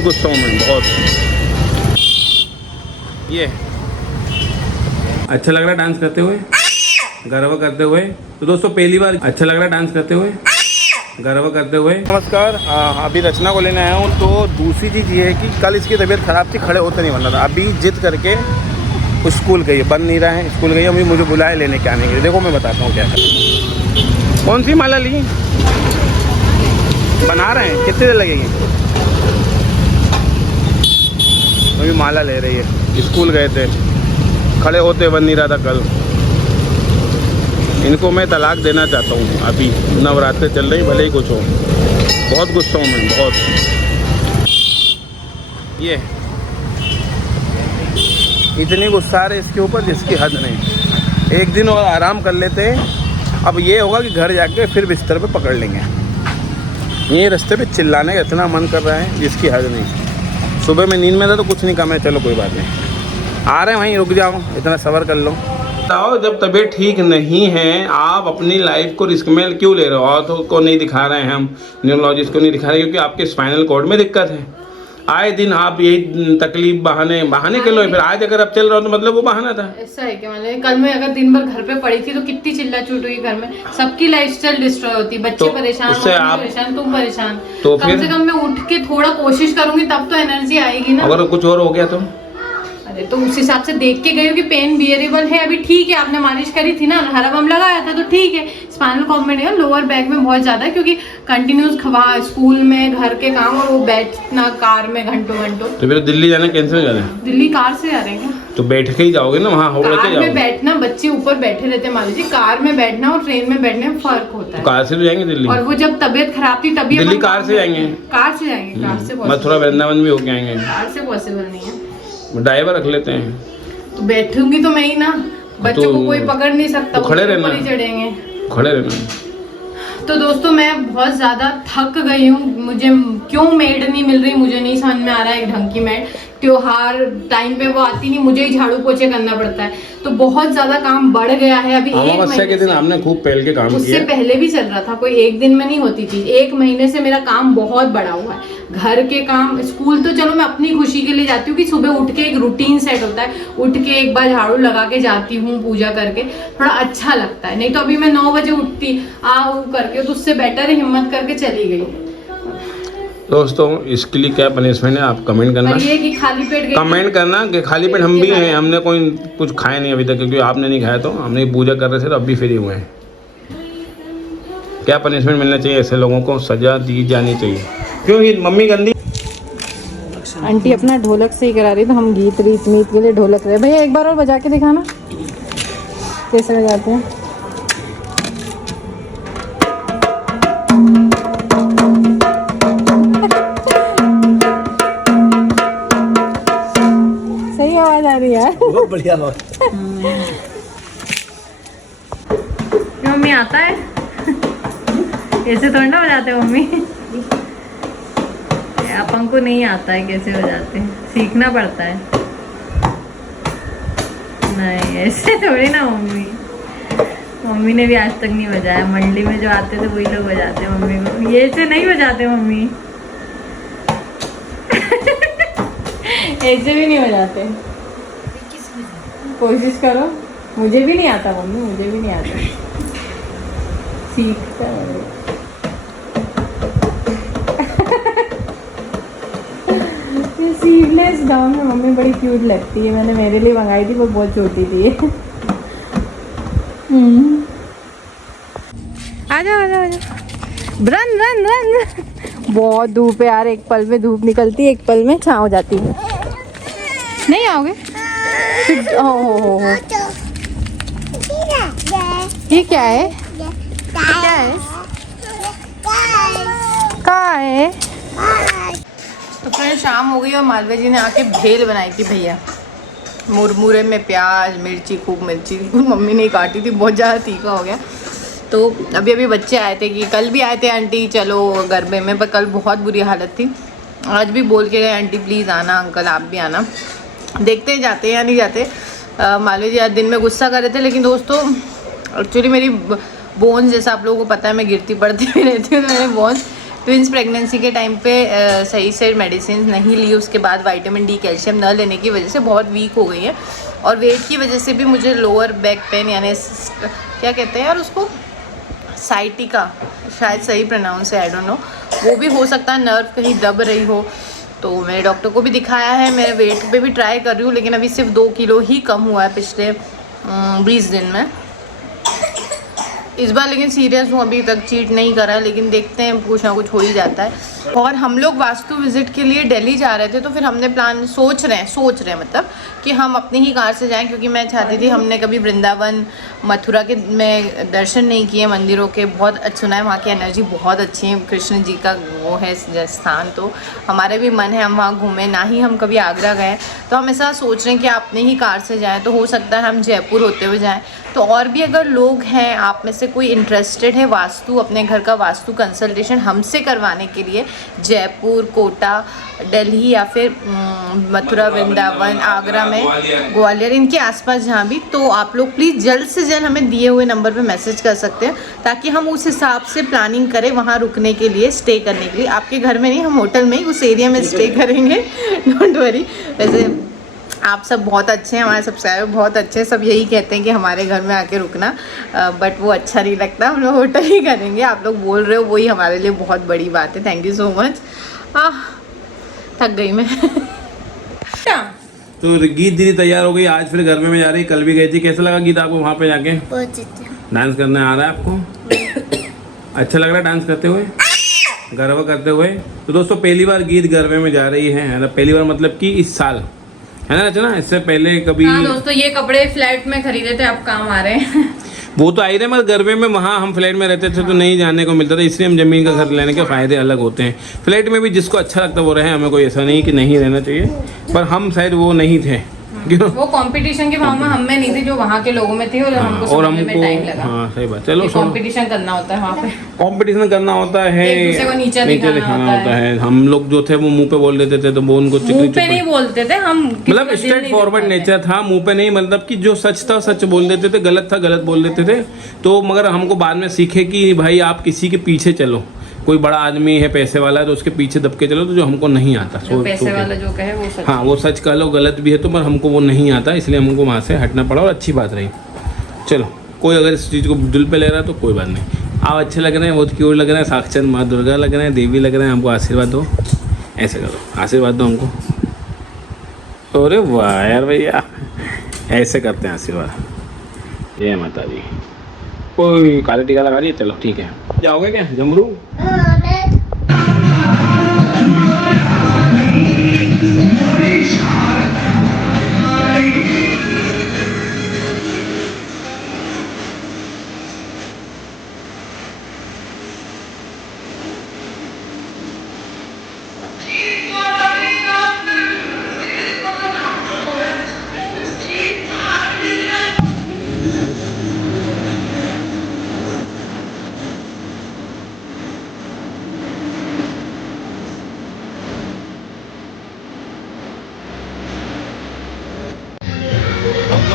बहुत गुस्सा हूँ मैं, बहुत। ये अच्छा लग रहा है डांस करते हुए, गरबा करते हुए। तो दोस्तों पहली बार अच्छा लग रहा है डांस करते हुए, गरबा करते हुए। नमस्कार, अभी रचना को लेने आया हूँ। तो दूसरी चीज़ ये है कि कल इसकी तबीयत ख़राब थी, खड़े होते नहीं बन रहा था। अभी जिद करके स्कूल गई है, बन नहीं रहा है, स्कूल गई है। अभी मुझे बुलाए लेने के आने के लिए। देखो मैं बताता हूँ क्या कर। कौन सी माला ली? बना रहे हैं, कितनी देर लगेगी? अभी माला ले रही है। स्कूल गए थे, खड़े होते बन नहीं रहा था कल। इनको मैं तलाक देना चाहता हूँ। अभी नवरात्रे चल रही, भले ही कुछ हो। बहुत गुस्सा हूँ मैं, बहुत। ये इतनी गुस्सा आ रही इसके ऊपर जिसकी हद नहीं। एक दिन और आराम कर लेते हैं। अब ये होगा कि घर जाके फिर बिस्तर पे पकड़ लेंगे। ये रास्ते पे चिल्लाने का इतना मन कर रहा है जिसकी हद नहीं। सुबह में नींद में था तो कुछ नहीं कहा, चलो कोई बात नहीं, आ रहे हैं वहीं, रुक जाओ, इतना सब्र कर लो। बताओ, जब तबीयत ठीक नहीं है आप अपनी लाइफ को रिस्क में क्यों ले रहे हो? और को नहीं दिखा रहे हैं हम, न्यूरोलॉजिस्ट को नहीं दिखा रहे, क्योंकि आपके स्पाइनल कॉर्ड में दिक्कत है। आए दिन आप यही तकलीफ बहाने के लो। फिर आज अगर आप चल रहे हो तो मतलब वो बहाना था। ऐसा है कि मतलब कल मैं अगर दिन भर घर पे पड़ी थी तो कितनी चिल्ला चूट हुई घर में, सबकी लाइफस्टाइल डिस्ट्रॉय होती, बच्चे तो परेशान, परेशान, तुम परेशान। तो कम से कम मैं उठ के थोड़ा कोशिश करूंगी तब तो एनर्जी आएगी ना। अगर कुछ और हो गया तो? अरे तो उस हिसाब से देख के गई हो कि पेन बियरेबल है, अभी ठीक है, आपने मालिश करी थी ना, हरा बम लगाया था तो ठीक है। स्पाइनल कॉर्ड में लोअर बैक में बहुत ज्यादा है, क्योंकि कंटिन्यूस स्कूल में घर के काम और वो बैठना कार में घंटों। तो फिर दिल्ली जाना कैंसिल कर दें? दिल्ली कार से आ रहे हैं? तो बैठ के ही जाओगे ना, वहाँ हो कार में बैठना, बच्चे ऊपर बैठे रहते हैं मान लीजिए, कार में बैठना और ट्रेन में बैठने में फर्क होता है। कार से भी जाएंगे दिल्ली? और वो जब तबीयत खराब थी तभी दिल्ली कार से जाएंगे? कार से जाएंगे, कार से। मथुरा वृंदावन भी होके आएंगे। कार से पॉसिबल नहीं है, ड्राइवर रख लेते हैं। तो बैठूंगी तो मैं ही ना, बच्चों को कोई पकड़ नहीं सकता, तो खड़े रहना, चढ़ेंगे, खड़े रहना। तो दोस्तों मैं बहुत ज़्यादा थक गई हूँ। मुझे क्यों मेड नहीं मिल रही मुझे नहीं समझ में आ रहा है। एक ढंग की मेड, त्योहार टाइम पे वो आती नहीं, मुझे ही झाड़ू पोछे करना पड़ता है, तो बहुत ज़्यादा काम बढ़ गया है। अभी अमावस्या के दिन आपने खूब पहल के काम किया। उससे पहले भी चल रहा था, कोई एक दिन में नहीं होती चीज। एक महीने से मेरा काम बहुत बड़ा हुआ है, घर के काम। स्कूल तो चलो मैं अपनी खुशी के लिए जाती हूँ कि सुबह उठ के एक रूटीन सेट होता है, उठ के एक बार झाड़ू लगा के जाती हूँ, पूजा करके थोड़ा अच्छा लगता है। नहीं तो अभी मैं 9 बजे उठती करके, तो उससे बेटर हिम्मत करके चली गई। दोस्तों इसके लिए क्या पनिशमेंट है आप कमेंट करना। ये कि खाली पेट कमेंट करना कि खाली पेट हम भी हैं, हमने कोई कुछ खाया नहीं अभी तक, क्योंकि आपने नहीं खाया, तो हमने पूजा कर रहे थे तो अब भी फ्री हुए हैं। क्या पनिशमेंट मिलना चाहिए? ऐसे लोगों को सजा दी जानी चाहिए। क्यों ये मम्मी गंदी? आंटी अपना ढोलक से ही करा रही, तो हम गीत रीत मीत के लिए ढोलक रहे। भैया एक बार और बजा के दिखाना कैसे बजाते हैं। सही आवाज आ रही है, बहुत बढ़िया बात। मम्मी आता है ऐसे थोड़ा ना बजाते मम्मी, अपन को नहीं आता है कैसे बजाते हैं, सीखना पड़ता है। नहीं ऐसे थोड़ी ना मम्मी ने भी आज तक नहीं बजाया। मंडली में जो आते थे वही लोग बजाते हैं मम्मी को, ये ऐसे नहीं बजाते मम्मी ऐसे भी नहीं बजाते। कोशिश करो, मुझे भी नहीं आता मम्मी, मुझे भी नहीं आता, सीखता है। सीवलेस गाउन में मम्मी बड़ी क्यूट लगती है, मैंने मेरे लिए मंगाई थी, वो बहुत छोटी थी। आजा आजा आजा, रन रन रन। बहुत धूप है यार, एक पल में धूप निकलती है, एक पल में छाँव हो जाती है। नहीं आओगे? हो। ये क्या है? क्या है? कहाँ है? तो फ्रेंड शाम हो गई और मालवा जी ने आके भेल बनाई थी भैया, मुरमुरे में प्याज मिर्ची, खूब मिर्ची मम्मी ने काटी थी, बहुत ज़्यादा तीखा हो गया। तो अभी बच्चे आए थे कि कल भी आए थे आंटी चलो गरबे में, पर कल बहुत बुरी हालत थी। आज भी बोल के गए आंटी प्लीज़ आना, अंकल आप भी आना। देखते हैं जाते हैं या नहीं जाते। मालवा जी आज दिन में गुस्सा कर रहे थे, लेकिन दोस्तों एक्चुअली मेरी बोन्स, जैसा आप लोगों को पता है मैं गिरती पड़ती भी रहती हूँ, तो मेरे बोन्स ट्विंस प्रेगनेंसी के टाइम पे सही से मेडिसिन नहीं ली, उसके बाद विटामिन डी कैल्शियम न लेने की वजह से बहुत वीक हो गई है, और वेट की वजह से भी मुझे लोअर बैक पेन यानी क्या कहते हैं यार उसको, साइटिका शायद सही प्रोनाउंस है, आई डोंट नो, वो भी हो सकता है, नर्व कहीं दब रही हो। तो मैंने डॉक्टर को भी दिखाया है, मैं वेट पे भी ट्राई कर रही हूँ, लेकिन अभी सिर्फ 2 किलो ही कम हुआ है पिछले 20 दिन में। इस बार लेकिन सीरियस हूँ, अभी तक चीट नहीं करा है, लेकिन देखते हैं कुछ ना कुछ हो ही जाता है। और हम लोग वास्तु विजिट के लिए दिल्ली जा रहे थे, तो फिर हमने प्लान सोच रहे हैं मतलब कि हम अपनी ही कार से जाएं, क्योंकि मैं चाहती थी, हमने कभी वृंदावन मथुरा के में दर्शन नहीं किए मंदिरों के, बहुत सुना है वहाँ की एनर्जी बहुत अच्छी है, कृष्ण जी का वो है स्थान, तो हमारे भी मन है हम वहाँ घूमें, ना ही हम कभी आगरा गए, तो हम ऐसा सोच रहे हैं कि अपनी ही कार से जाएँ, तो हो सकता है हम जयपुर होते हुए जाएँ। तो और भी अगर लोग हैं, आप में से कोई इंटरेस्टेड है वास्तु, अपने घर का वास्तु कंसल्टेशन हमसे करवाने के लिए, जयपुर, कोटा, दिल्ली या फिर मथुरा, वृंदावन, आगरा में, ग्वालियर, इनके आसपास जहाँ भी, तो आप लोग प्लीज़ जल्द से जल्द हमें दिए हुए नंबर पे मैसेज कर सकते हैं, ताकि हम उस हिसाब से प्लानिंग करें वहाँ रुकने के लिए, स्टे करने के लिए। आपके घर में नहीं, हम होटल में ही उस एरिया में स्टे करेंगे, डोंट वरी। वैसे आप सब बहुत अच्छे हैं, हमारे सब्सक्राइबर बहुत अच्छे हैं, सब यही कहते हैं कि हमारे घर में आके रुकना, बट वो अच्छा नहीं लगता, हम लोग होटल ही करेंगे। आप लोग बोल रहे हो, वही हमारे लिए बहुत बड़ी बात है, थैंक यू सो मच। थक गई मैं। तो गीत दीदी तैयार हो गई, आज फिर घर में जा रही, कल भी गई थी। कैसा लगा गीत आपको वहाँ पे जाके? डांस करने आ रहा है आपको? अच्छा लग रहा है डांस करते हुए, गरबा करते हुए? तो दोस्तों पहली बार गीत गरबे में जा रही है ना, पहली बार मतलब कि इस साल, है ना रचना? इससे पहले कभी? हाँ दोस्तों, ये कपड़े फ्लैट में खरीदे थे, अब काम आ रहे हैं। वो तो आई रहे, मगर गरबे में वहाँ हम फ्लैट में रहते थे तो नहीं जाने को मिलता था, इसलिए हम जमीन का घर लेने के फायदे अलग होते हैं। फ्लैट में भी जिसको अच्छा लगता है वो रहे, हमें कोई ऐसा नहीं कि नहीं रहना चाहिए, पर हम शायद वो नहीं थे, वो कंपटीशन के भाव में हम में नहीं थे, जो वहाँ के लोगों में थे, और हमको समझने में टाइम लगा। हाँ सही बात। चलो कंपटीशन करना होता है वहाँ पे, कंपटीशन करना होता है, एक दूसरे को नीचे दिखाना होता है। हम लोग जो थे वो मुंह पे बोल देते थे, तो वो उनको मुंह पे नहीं बोलते थे हम, मतलब स्ट्रेट फॉरवर्ड नेचर था, मुंह पे नहीं, मतलब कि जो सच था सच बोल देते थे, गलत था गलत बोल देते थे। तो मगर हमको बाद में सीखे कि भाई आप किसी के पीछे चलो, कोई बड़ा आदमी है, पैसे वाला है, तो उसके पीछे दब के चलो, तो जो हमको नहीं आता, पैसे वाला जो कहे वो सच, हाँ वो सच कह लो, गलत भी है तो, पर हमको वो नहीं आता, इसलिए हमको वहाँ से हटना पड़ा, और अच्छी बात रही। चलो, कोई अगर इस चीज़ को दिल पे ले रहा है तो कोई बात नहीं। आप अच्छे लग रहे हैं, बहुत क्यूट लग रहे हैं, साक्षात माँ दुर्गा लग रहे हैं, देवी लग रहे हैं, हमको आशीर्वाद दो, ऐसे करो, आशीर्वाद दो हमको। अरे वाह यार भैया, ऐसे करते हैं आशीर्वाद, जय माता दी। कोई काला टीका लगा दिए, चलो ठीक है। जाओगे क्या जमरू?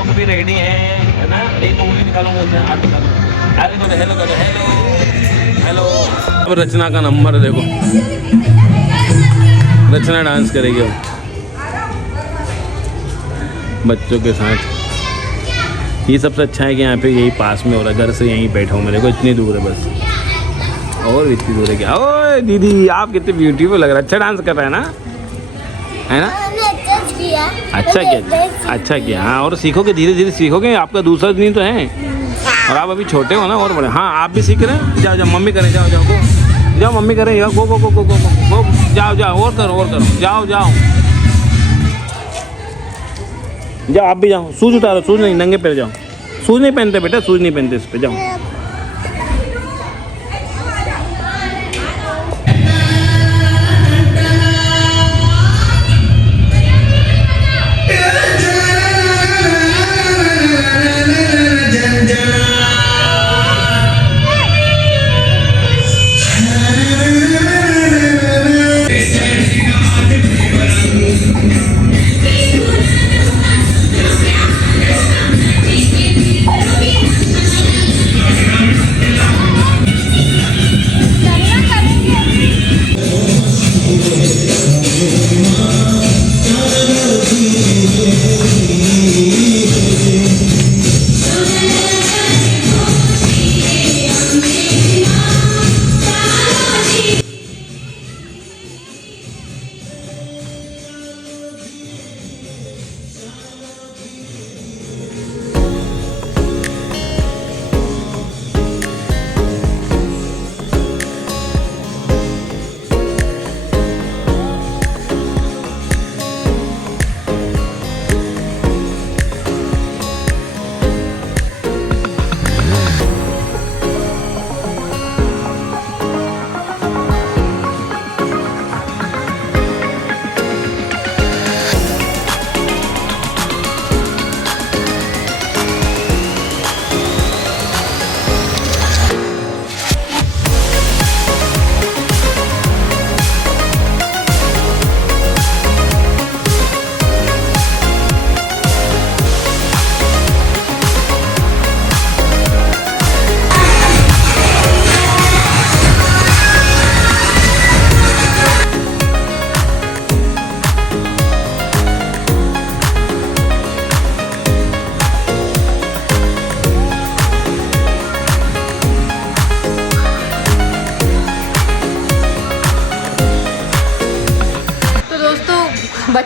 भी रेडी है ना? एक मूवी निकालूंगा, आप निकालो, अरे तो हेलो करो, हेलो हेलो। अब रचना का नंबर देखो, रचना डांस करेगी अब बच्चों के साथ। ये सबसे अच्छा है कि यहाँ पे यही पास में हो रहा है, घर से यहीं बैठा हूँ, मेरे को इतनी दूर है बस, और इतनी दूर है क्या। ओए दीदी, आप कितने ब्यूटीफुल लग रहा है, अच्छा डांस कर रहा है ना, है ना? अच्छा किया, अच्छा किया। हाँ, और सीखोगे, धीरे धीरे सीखोगे, आपका दूसरा दिन तो है, और आप अभी छोटे हो ना, और बड़े। हाँ आप भी सीख रहे हैं, जाओ जाओ मम्मी करें, जाओ जाओ गो, जाओ मम्मी करें, जाओ गो गो गो गो गो गो, जाओ जाओ, और करो, जाओ जाओ जाओ, आप भी जाओ। शूज उतारो, शूज नहीं, नंगे पैर जाओ, शूज नहीं पहनते बेटा, शूज नहीं पहनते इस पर, जाओ।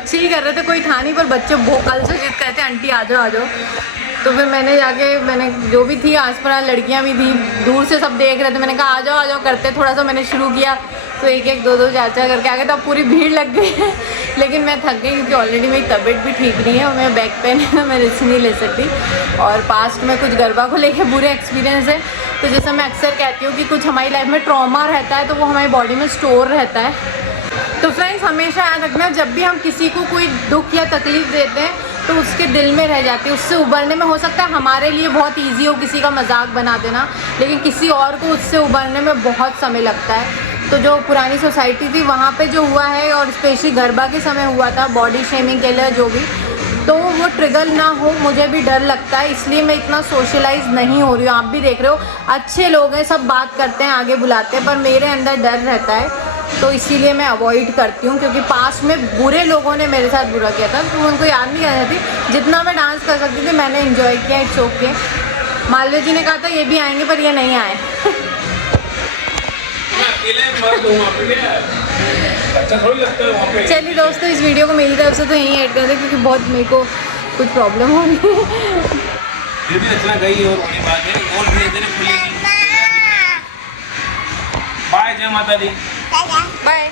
बच्चे ही कर रहे थे, कोई था नहीं, पर बच्चे बहुत कल से जिद कहते आंटी आ जाओ। तो फिर मैंने जो भी थी आस पास लड़कियां भी थी, दूर से सब देख रहे थे, मैंने कहा आ जाओ करते। थोड़ा सा मैंने शुरू किया तो एक एक दो चार करके आ गए, तो अब पूरी भीड़ लग गई है। लेकिन मैं थक गई क्योंकि ऑलरेडी मेरी तबीयत भी ठीक नहीं है और मैं बैक पेन है, मैं रिस्क नहीं ले सकती। और पास्ट में कुछ गरबा को लेके बुरे एक्सपीरियंस है। तो जैसा मैं अक्सर कहती हूँ कि कुछ हमारी लाइफ में ट्रॉमा रहता है तो वो हमारी बॉडी में स्टोर रहता है। तो फ्रेंड्स हमेशा याद रखना, जब भी हम किसी को कोई दुख या तकलीफ़ देते हैं तो उसके दिल में रह जाती है। उससे उबरने में हो सकता है हमारे लिए बहुत ईजी हो किसी का मजाक बना देना, लेकिन किसी और को उससे उबरने में बहुत समय लगता है। तो जो पुरानी सोसाइटी थी वहाँ पे जो हुआ है, और स्पेशली गरबा के समय हुआ था, बॉडी शेमिंग के लिए जो भी, तो वो ट्रिगर ना हो, मुझे भी डर लगता है, इसलिए मैं इतना सोशलाइज नहीं हो रही हूँ। आप भी देख रहे हो अच्छे लोग हैं, सब बात करते हैं, आगे बुलाते हैं, पर मेरे अंदर डर रहता है, तो इसीलिए मैं अवॉइड करती हूँ। क्योंकि पास्ट में बुरे लोगों ने मेरे साथ बुरा किया था, तो उनको याद नहीं कर सकती। जितना मैं डांस कर सकती थी मैंने एंजॉय किया, इट्स ओके। मालवीय जी ने कहा था ये भी आएंगे, पर ये नहीं आए। चलिए दोस्तों, इस वीडियो को मेरी तरफ से तो यहीं ऐड कर दे, क्योंकि बहुत मेरे को कुछ प्रॉब्लम हो रही है। फिर भी अच्छा गई और बड़ी बात है, और धीरे-धीरे खुलेगी। बाय, जय माता दी। बाय।